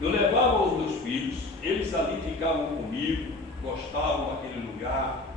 Eu levava os meus filhos, eles ali ficavam comigo, gostavam daquele lugar,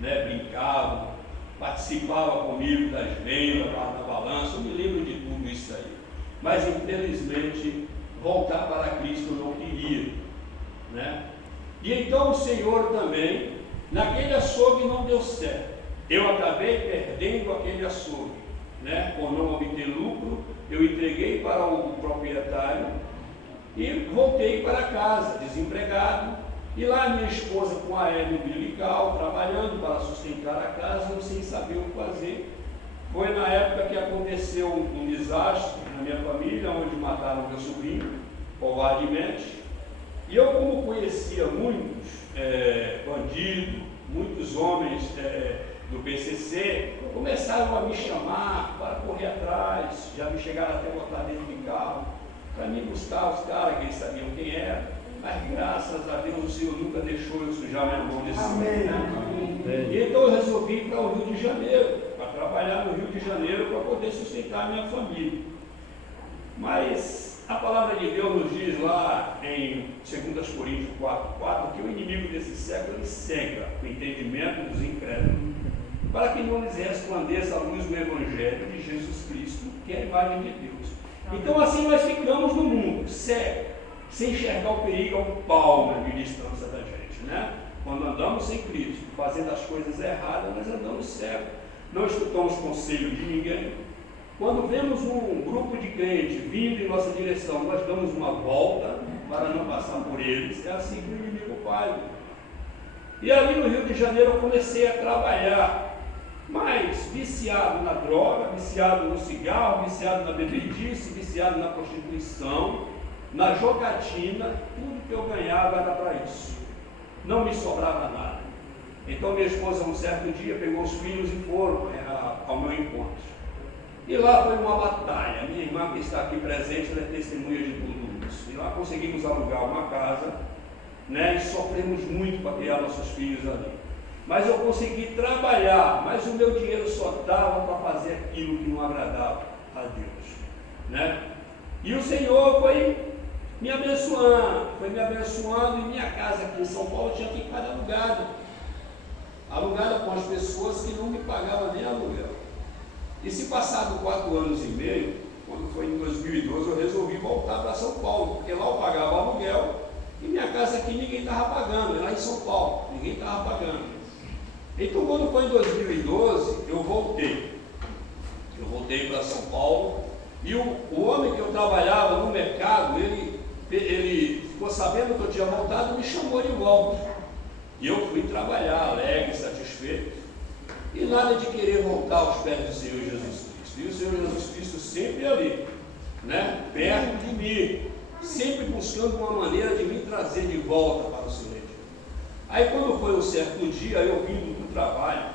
né, brincavam, participavam comigo das vendas, da balança, eu me lembro de tudo isso aí. Mas infelizmente, voltar para Cristo eu não queria, né? E então o Senhor também, naquele açougue não deu certo. Eu acabei perdendo aquele açougue, né? Por não obter lucro, eu entreguei para o proprietário e voltei para casa, desempregado. E lá minha esposa com a hérnia umbilical, trabalhando para sustentar a casa, eu sem saber o que fazer. Foi na época que aconteceu um desastre na minha família, onde mataram meu sobrinho, covardemente. E eu, como conhecia muitos bandidos, muitos homens do PCC, começaram a me chamar para correr atrás, já me chegaram até botar dentro de carro, para me buscar os caras que eles sabiam quem era. Mas graças a Deus o Senhor nunca deixou eu sujar minha mão nesse momento. E então eu resolvi ir para o Rio de Janeiro, para trabalhar no Rio de Janeiro para poder sustentar a minha família. Mas a palavra de Deus nos diz lá em 2 Coríntios 4,4 que o inimigo desse século ele cega o entendimento dos incrédulos, para que não lhes resplandeça a luz do Evangelho de Jesus Cristo, que é a imagem de Deus. Então assim nós ficamos no mundo, cego, sem enxergar o perigo a um palmo de distância da gente, né? Quando andamos sem Cristo, fazendo as coisas erradas, nós andamos cegos, não escutamos conselho de ninguém. Quando vemos um grupo de crentes vindo em nossa direção, nós damos uma volta para não passar por eles. É assim que o inimigo faz. E ali no Rio de Janeiro eu comecei a trabalhar, mas viciado na droga, viciado no cigarro, viciado na bebedice, viciado na prostituição, na jogatina, tudo que eu ganhava era para isso. Não me sobrava nada. Então minha esposa, um certo dia, pegou os filhos e foram ao meu encontro. E lá foi uma batalha. Minha irmã que está aqui presente, ela é testemunha de tudo isso. E lá conseguimos alugar uma casa, né? E sofremos muito para criar nossos filhos ali. Mas eu consegui trabalhar, mas o meu dinheiro só dava para fazer aquilo que não agradava a Deus, né? E o Senhor foi me abençoando, e minha casa aqui em São Paulo tinha ficado alugada com as pessoas que não me pagavam nem aluguel. E se passado 4 anos e meio, quando foi em 2012, eu resolvi voltar para São Paulo, porque lá eu pagava aluguel e minha casa aqui ninguém estava pagando, lá em São Paulo, ninguém estava pagando. Então quando foi em 2012, eu voltei para São Paulo, e o homem que eu trabalhava no mercado, ele ficou sabendo que eu tinha voltado e me chamou de volta. E eu fui trabalhar alegre, satisfeito, e nada de querer voltar aos pés do Senhor Jesus Cristo. E o Senhor Jesus Cristo sempre ali, né, perto de mim, sempre buscando uma maneira de me trazer de volta para o Senhor. Aí quando foi um certo dia, eu vindo do trabalho,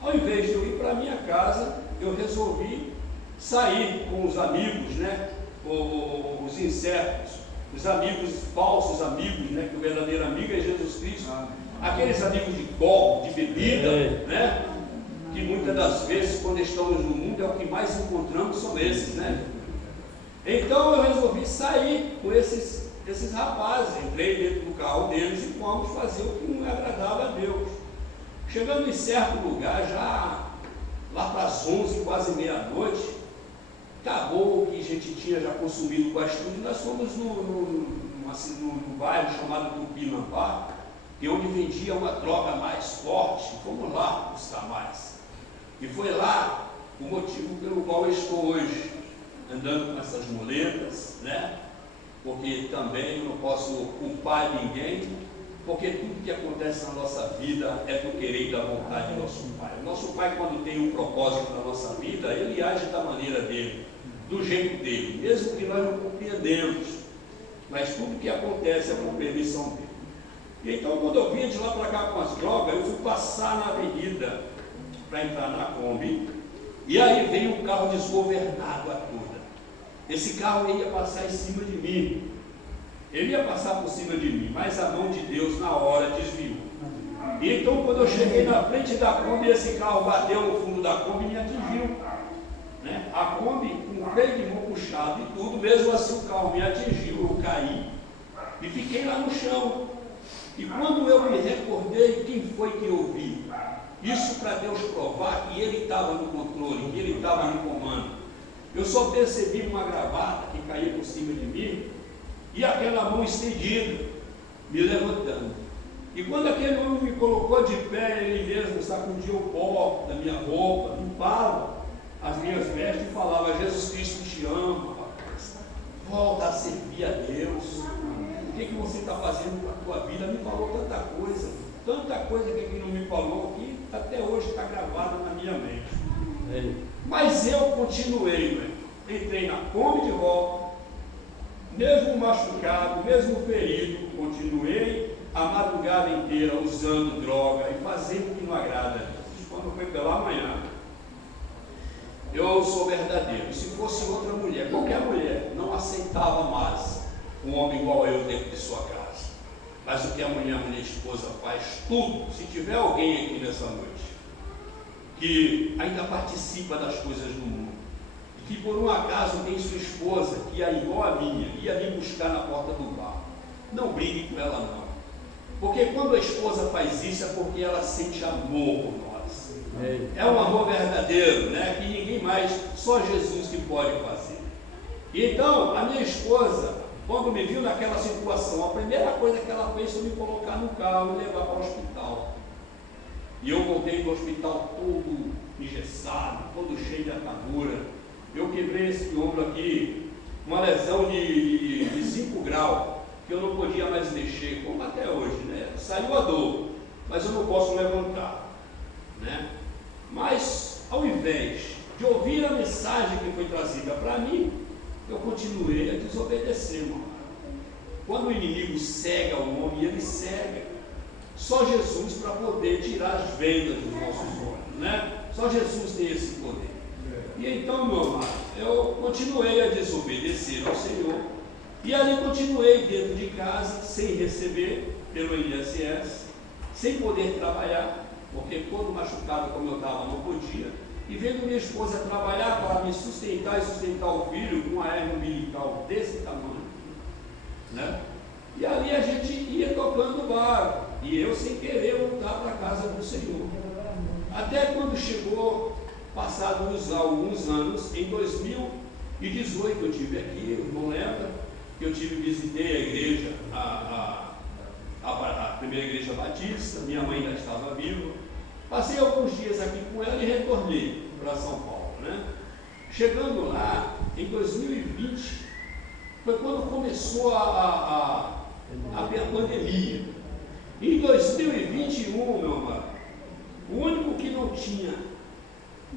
ao invés de eu ir para a minha casa, eu resolvi sair com os amigos, né, os incertos, os amigos, falsos amigos, né, que o verdadeiro amigo é Jesus Cristo, aqueles amigos de copo, de bebida, né, que muitas das vezes, quando estamos no mundo, é o que mais encontramos, são esses, né? Então eu resolvi sair com esses rapazes, entrei dentro do carro deles e fomos fazer o que não agradava a Deus. Chegando em certo lugar, já lá para as 11, quase meia-noite, acabou o que a gente tinha já consumido quase tudo, e nós fomos no bairro chamado Tupinambá, que é onde vendia uma droga mais forte. Fomos lá buscar mais. E foi lá o motivo pelo qual eu estou hoje, andando com essas muletas, né? Porque também eu não posso culpar ninguém, porque tudo que acontece na nossa vida é do querer e da vontade do nosso Pai. O nosso Pai, quando tem um propósito na nossa vida, ele age da maneira dele, do jeito dele, mesmo que nós não compreendemos, mas tudo que acontece é por permissão dele. E então, quando eu vinha de lá para cá com as drogas, eu fui passar na avenida para entrar na Kombi, e aí veio um carro desgovernado a toda. Esse carro ia passar em cima de mim, ele ia passar por cima de mim, mas a mão de Deus na hora desviou. E então, quando eu cheguei na frente da Kombi, esse carro bateu no fundo da Kombi e me atingiu, né? A Kombi com o freio de mão puxado e tudo, mesmo assim o carro me atingiu, eu caí E fiquei lá no chão. E quando eu me recordei, quem foi que eu vi? Isso para Deus provar que Ele estava no controle, que Ele estava no comando. Eu só percebi uma gravata que caía por cima de mim e aquela mão estendida, me levantando. E quando aquele homem me colocou de pé, ele mesmo sacudiu o pó da minha roupa, limpava as minhas vestes e falava: Jesus Cristo te ama, rapaz. Volta a servir a Deus. O que você está fazendo com a tua vida? Me falou tanta coisa que ele não me falou, que até hoje está gravada na minha mente. Mas eu continuei, né? Entrei na Kombi de volta, mesmo machucado, mesmo ferido, continuei a madrugada inteira usando droga e fazendo o que não agrada a Deus. Quando foi pela manhã, eu sou verdadeiro. Se fosse outra mulher, qualquer mulher, não aceitava mais um homem igual eu dentro de sua casa. Mas o que a minha esposa faz, tudo. Se tiver alguém aqui nessa noite que ainda participa das coisas do mundo, e que por um acaso tem sua esposa que é igual a minha, ia me buscar na porta do bar, não brigue com ela não. Porque quando a esposa faz isso é porque ela sente amor por nós. É um amor verdadeiro, né? Que ninguém mais, só Jesus que pode fazer. Então, a minha esposa, quando me viu naquela situação, a primeira coisa que ela fez foi me colocar no carro e levar para o hospital. E eu voltei do hospital todo engessado, todo cheio de atadura. Eu quebrei esse ombro aqui, uma lesão de 5 graus. Que eu não podia mais mexer, como até hoje, né? Saiu a dor, mas eu não posso levantar, né? Mas, ao invés de ouvir a mensagem que foi trazida para mim, eu continuei a desobedecer, mano. Quando o inimigo cega o homem, ele cega. Só Jesus para poder tirar as vendas dos nossos olhos, né? Só Jesus tem esse poder. E então, meu amado, eu continuei a desobedecer ao Senhor. E ali continuei dentro de casa, sem receber pelo INSS, sem poder trabalhar, porque todo machucado como eu estava não podia, e vendo minha esposa trabalhar para me sustentar e sustentar o filho com uma hernia umbilical desse tamanho, né? E ali a gente ia tocando o barco, e eu sem querer voltar para a casa do Senhor. Até quando chegou, passados alguns anos, em 2018 eu estive aqui, o irmão lembra? Que eu visitei a igreja, a primeira igreja batista, minha mãe ainda estava viva. Passei alguns dias aqui com ela e retornei para São Paulo, né? Chegando lá, em 2020, foi quando começou a pandemia. Em 2021, meu amado, o único que não tinha,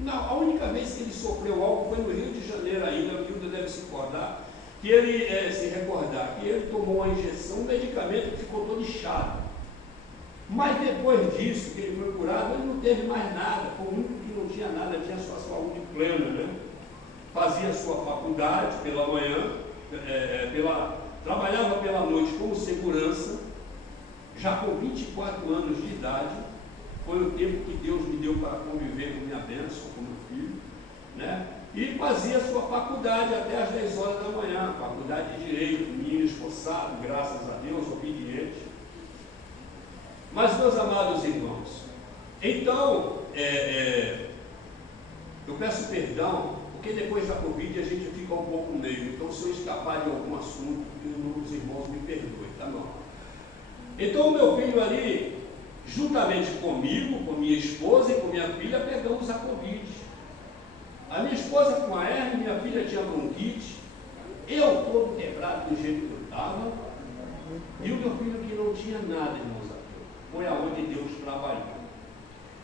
a única vez que ele sofreu algo foi no Rio de Janeiro ainda, o Hilda deve se recordar, que ele que ele tomou uma injeção, um medicamento que ficou todo inchado. Mas depois disso, que ele foi curado, ele não teve mais nada, foi o único que não tinha nada, tinha sua saúde plena, né? Fazia sua faculdade pela manhã, trabalhava pela noite como segurança, já com 24 anos de idade, foi o tempo que Deus me deu para conviver com minha bênção, com meu filho, né? E fazia sua faculdade até às 10 horas da manhã, faculdade de Direito, menino esforçado, graças a Deus, obediente. Mas, meus amados irmãos, então, eu peço perdão, porque depois da Covid a gente fica um pouco meio, então se eu escapar de algum assunto, que os irmãos me perdoem, tá bom? Então, o meu filho ali, juntamente comigo, com minha esposa e com minha filha, pegamos a Covid. A minha esposa com a hernia, minha filha tinha bronquite, eu todo quebrado do jeito que eu estava, e o meu filho que não tinha nada, irmãos, foi aonde Deus trabalhou.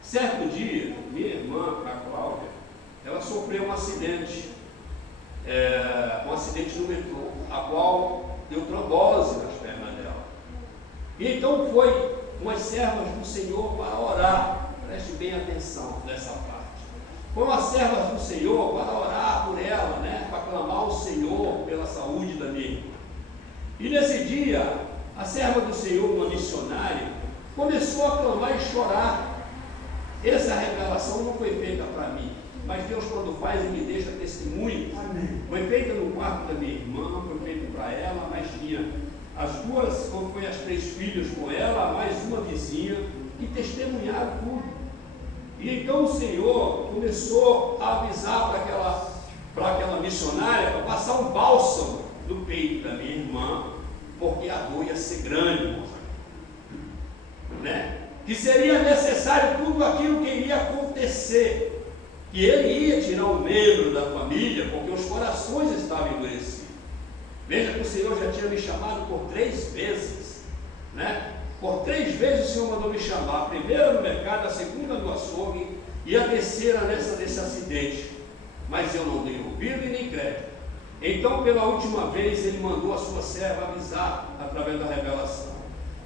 Certo dia, minha irmã, a Cláudia, ela sofreu um acidente no metrô, a qual deu trombose nas pernas dela. E então foi umas servas do Senhor para orar, preste bem atenção nessa parte. Foram as servas do Senhor para orar por ela, né? Para clamar ao Senhor pela saúde da minha irmã. E nesse dia, a serva do Senhor, uma missionária, começou a clamar e chorar. Essa revelação não foi feita para mim, mas Deus, quando faz, Ele deixa testemunho. Amém. Foi feita no quarto da minha irmã, foi feita para ela, mas tinha as duas, ou foi as 3 filhas com ela, mais uma vizinha, que testemunharam tudo. E então o Senhor começou a avisar para aquela missionária, para passar um bálsamo no peito da minha irmã, porque a dor ia ser grande, irmãos, né? Que seria necessário tudo aquilo que iria acontecer, que ele ia tirar um membro da família, porque os corações estavam endurecidos. Veja que o Senhor já tinha me chamado por 3 vezes, né? Por 3 vezes o Senhor mandou me chamar, a primeira no mercado, a segunda no açougue e a terceira desse acidente, mas eu não dei ouvido e nem crédito. Então, pela última vez, ele mandou a sua serva avisar através da revelação.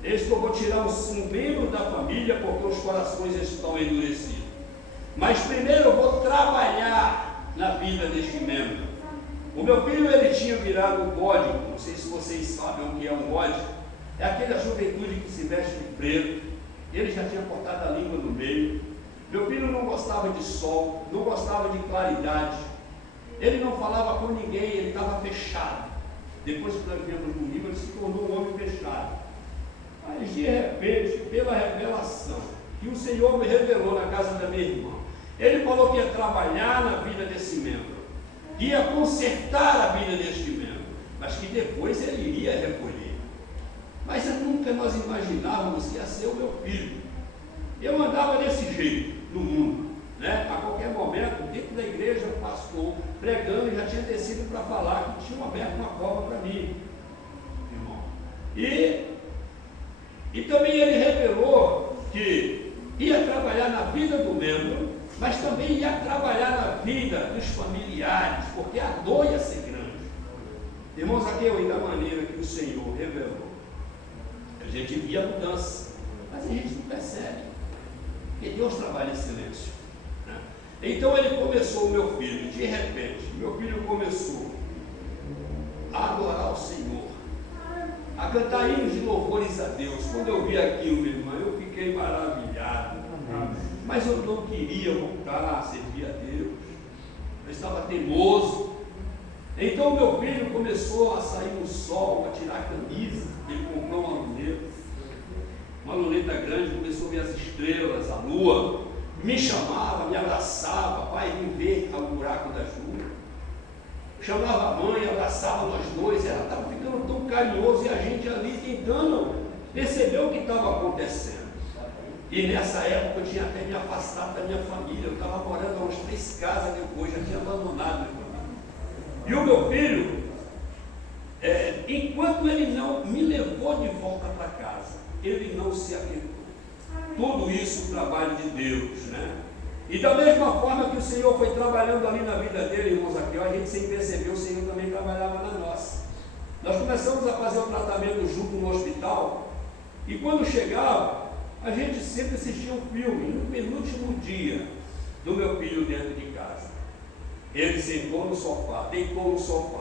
Eles que eu vou tirar um membro da família porque os corações estão endurecidos. Mas primeiro eu vou trabalhar na vida deste membro. O meu filho, ele tinha virado um bode, não sei se vocês sabem o que é um bode, é aquela juventude que se veste de preto. Ele já tinha cortado a língua no meio. Meu filho não gostava de sol, não gostava de claridade, ele não falava com ninguém, ele estava fechado. Depois que nós vemos no livro, ele se tornou um homem fechado. Mas de repente, pela revelação que o Senhor me revelou na casa da minha irmã, ele falou que ia trabalhar na vida desse membro, que ia consertar a vida deste membro, mas que depois ele iria recolher. Mas nunca nós imaginávamos que ia ser o meu filho. Eu andava desse jeito no mundo, né? A qualquer momento, dentro da igreja, o pastor pregando, já tinha descido para falar que tinham aberto uma cova para mim, irmão. E também ele revelou que ia trabalhar na vida do membro, mas também ia trabalhar na vida dos familiares, porque a dor ia ser grande. Irmãos, aqui é da maneira que o Senhor revelou. A gente via a mudança, mas a gente não percebe, porque Deus trabalha em silêncio, né? Então ele começou, o meu filho, de repente, meu filho começou a adorar o Senhor, a cantar hinos de louvores a Deus. Quando eu vi aquilo, minha irmã, eu fiquei maravilhado. Mas eu não queria voltar a servir a Deus, eu estava teimoso. Então meu filho começou a sair no sol, a tirar a camisa. Ele comprou uma luneta grande, começou a ver as estrelas, a lua, me chamava, me abraçava, pai, vem ver o buraco da chuva. Chamava a mãe, abraçava nós dois, ela estava ficando tão carinhoso e a gente ali tentando perceber o que estava acontecendo. E nessa época eu tinha até me afastado da minha família, eu estava morando a umas 3 casas depois, já tinha abandonado minha família. E o meu filho, enquanto ele não me levou de volta para casa, ele não se aquietou. Tudo isso o trabalho de Deus, né? E da mesma forma que o Senhor foi trabalhando ali na vida dele, irmãos, aqui, a gente sem perceber, o Senhor também trabalhava na nossa. Nós começamos a fazer o tratamento junto no hospital, e quando chegava, a gente sempre assistia um filme. No penúltimo dia do meu filho dentro de casa, ele sentou no sofá, deitou no sofá,